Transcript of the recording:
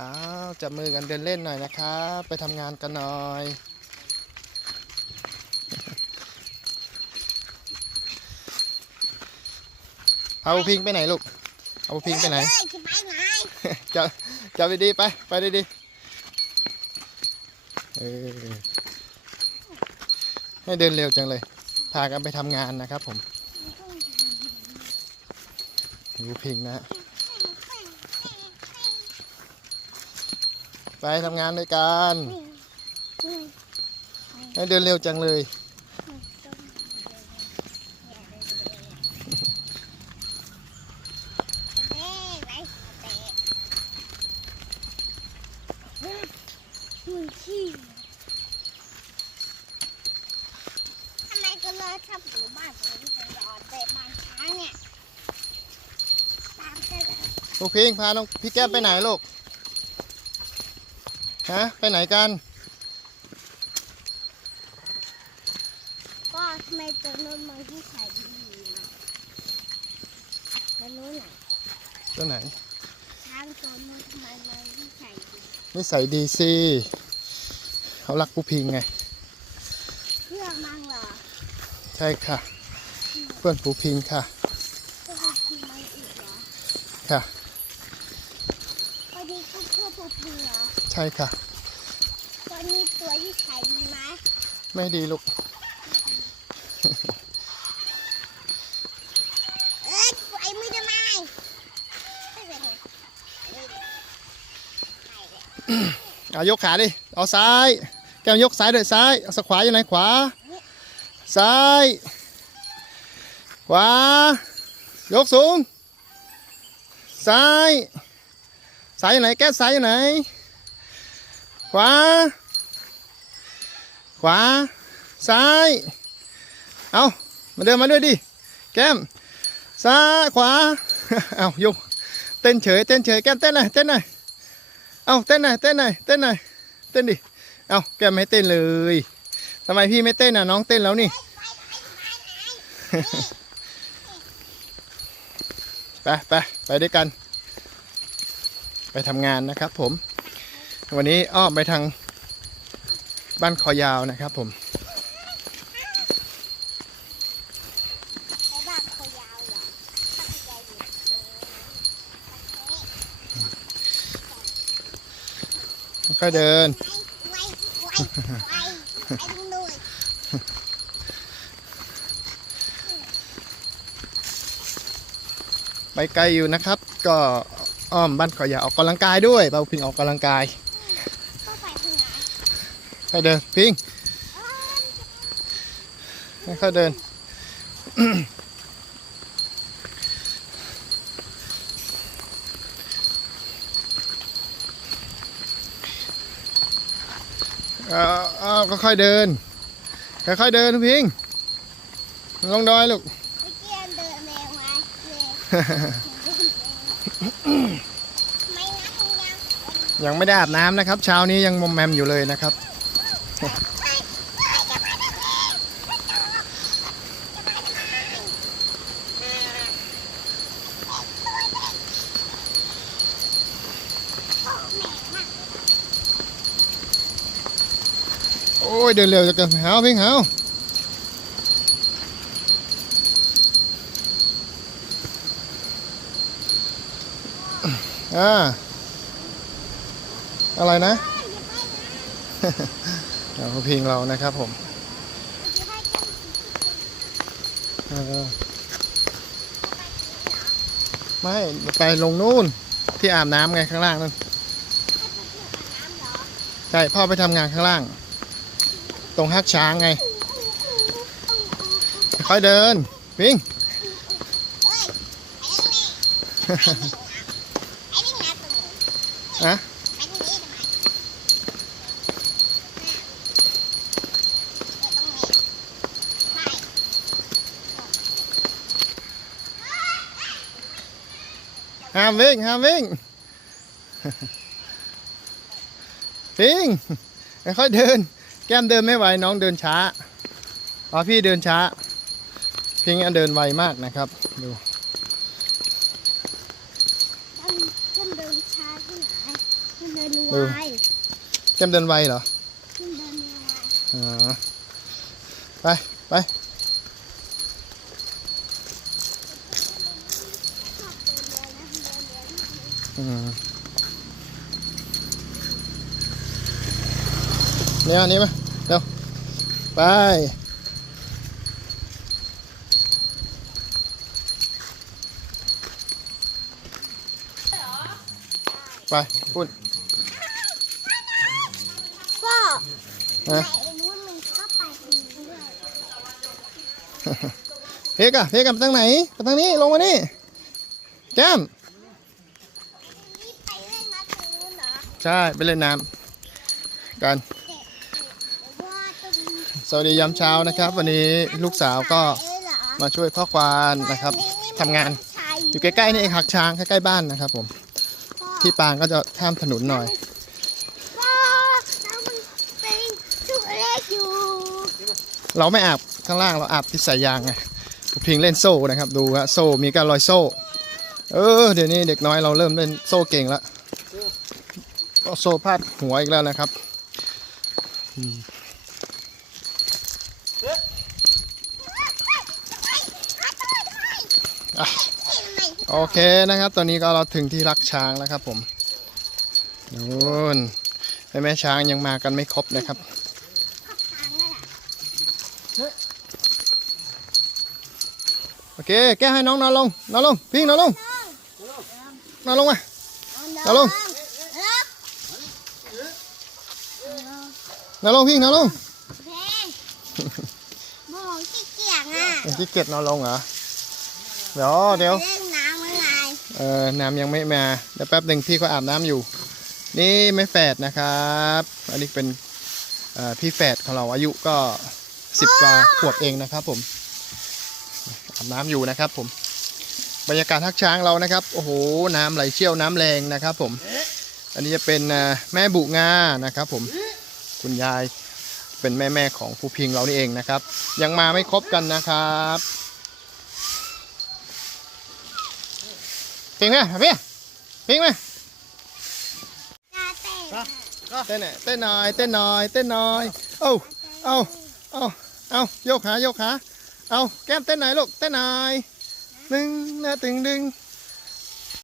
อ้าวจับมือกันเดินเล่นหน่อยนะครับ ไปทำงานกันหน่อย เอาพิงไปไหนลูก เอาพิงไปไหนเอ้ยจะไปไหนจับจับดีๆไป ไปดีๆเออให้เดินเร็วจังเลย พากันไปทำงานนะครับผมดูพิงนะฮะ ไปทำงานด้วยกันให้เดินเร็วจังเลย ทำไมก็เลยชอบอยู่บ้านผมตลอดแต่บางครั้งเนี่ย ตามกันเลย ลูกพิงพาน้องพี่แก้มไปไหนลูก ฮะ ไปไหนกัน ก็ทำไมตัวนู้นมันที่ใส่ดีนะตัวนู้นน่ะตัวไหน ช้างตัวนู้นทำไมมันที่ใส่ดีนิสัยดีสิเขารักผู้พิงไง เพื่อมังเหรอใช่ค่ะ เพื่อนผู้พิงค่ะ เพื่อคือมันอีกเหรอค่ะพอดีก็เพื่อผูพิงเหรอ ใช่ค่ะ ตัวนี้ตัวที่ใส่ดีไหมไม่ดีลูกเอ้ยปล่อยมือทำไมไม่เป็นไรไม่เป็นไรเอายกขาดิ เอาซ้าย แก้มยกซ้ายด้วยซ้าย เอาสขวาอยู่ไหนขวา ซ้าย ขวา ยกสูง ซ้าย ซ้ายอยู่ไหน แก้มซ้ายอยู่ไหน ขวา ขวา ซ้าย เอามาเดินมาด้วยดิ แก้ม ซ้าย ขวา เอายกเต้นเฉย เต้นเฉย แก้มเต้นหน่อย เต้นหน่อย เอาเต้นหน่อย เต้นหน่อย เต้นหน่อย เต้นดิ เอาแก้มไม่เต้นเลยทำไมพี่ไม่เต้นอะน้องเต้นแล้วนี่ ไปไปไปด้วยกัน ไปทำงานนะครับผม วันนี้อ้อมไปทาง บ้านคอยาวนะครับผมไอ้บ้าเขายาวอถ้าเขายาวอยู่ค่อยเดิน ไปไกลอยู่นะครับ ก็อ้อมบ้านคอยาวออกกำลังกายด้วยเบาพิงออกกำลังกาย ก็ไปทางไหน ค่อยเดินพิงค่อยเดิน เออเออค่อยๆเดิน ค่อยๆเดินพิง ลงดอยลูก เมื่อกี้เดินเร็วไงเร็วไม่งั้นยังยังไม่ได้อาบน้ำนะครับ เช้านี้ยังมอมแมมอยู่เลยนะครับ โอ้ยเดินเร็วจะเกินหาวพิงหาวอ่าอะไรนะ เอาเพลงเรานะครับผมเออไม่ไปลงนู่นที่อาบน้ำไงข้างล่างนั่นใช่พ่อไปทำงานข้างล่าง ตรงฮักช้างไง ค่อยเดินวิ่งไอ้นี่ไงตัวหนูอะ ไปทางนี้ทำไมเดี๋ยวต้องมีไม่ ห้ามวิ่งห้ามวิ่งวิ่งค่อยๆเดิน แก้มเดินไม่ไหวน้องเดินช้าอ๋อพี่เดินช้า พิงอันเดินไวมากนะครับ ดูต้องต้องเดินช้าที่ไหนขึ้นเดินเออไวแก้มเดินไวเหรอขึ้นเดินไวอ๋อไปไป ชอบเดินเร็วนะเดินเร็ว อืม เนี่ยอันนี้มาเร็วไปไปพูดก็นะไอ้นู้นมันเข้าไปดีด้วยเพกอะเพกอะไปทางไหนไปทางนี้ลงมานี่แก้ม นี่ไปเล่นมาตรงนู้นเหรอ ใช่ไปเล่นน้ำกัน สวัสดียามเช้านะครับ วันนี้ลูกสาวก็มาช่วยพ่อควานนะครับทำงานอยู่ใกล้ๆนี่เองหักช้างใกล้ๆบ้านนะครับ ผม ที่ปางก็จะข้ามถนนหน่อยเราไม่อาบข้างล่างเราอาบที่สายยางไงเพียงเล่นโซ่นะครับ ดูฮะโซ่มีการลอยโซ่ เออเดี๋ยวนี้เด็กน้อยเราเริ่มเล่นโซ่เก่งแล้ว โซ่พาดหัวอีกแล้วนะครับอืมอะโอเคนะครับ ตอนนี้ก็เราถึงที่รักช้างแล้วครับผมนู่นแม่แม่ช้างยังมากันไม่ครบนะครับทางนั่นแหละโอเค แก้ให้น้องนอนลง นอนลงพิงนอนลง นอนลงมาเอาลง นอนลงพิงนอนลงเพลงมองที่เกียงอะยังขี้เกียจนอนลงเหรอ เดี๋ยวเดี๋ยว เล่นน้ำเมื่อไงเออน้ำยังไม่มา เดี๋ยวแป๊บหนึ่งพี่ก็อาบน้ำอยู่ นี่ไม่แฝดนะครับ อันนี้เป็นเอ่อพี่แฝดของเราอายุก็สิบกว่าขวบเองนะครับผมอาบน้ำอยู่นะครับผม บรรยากาศทักช้างเรานะครับ โอ้โห น้ำไหลเชี่ยวน้ำแรงนะครับผม อันนี้จะเป็นเอ่อแม่บุงานะครับผม คุณยายเป็นแม่แม่ๆของภูพิงเรานี่เองนะครับ ยังมาไม่ครบกันนะครับพิงไหมพี่พิงไหมตาเต้นเต้นหน่อยเต้นหน่อยเต้นหน่อยเต้นหน่อยเอ้าเอ้าเอ้าเอ้าโยกขาโยกขาเอาแก้มเต้นหน่อยลูกเต้นหน่อยหนึ่งนะตึงดึง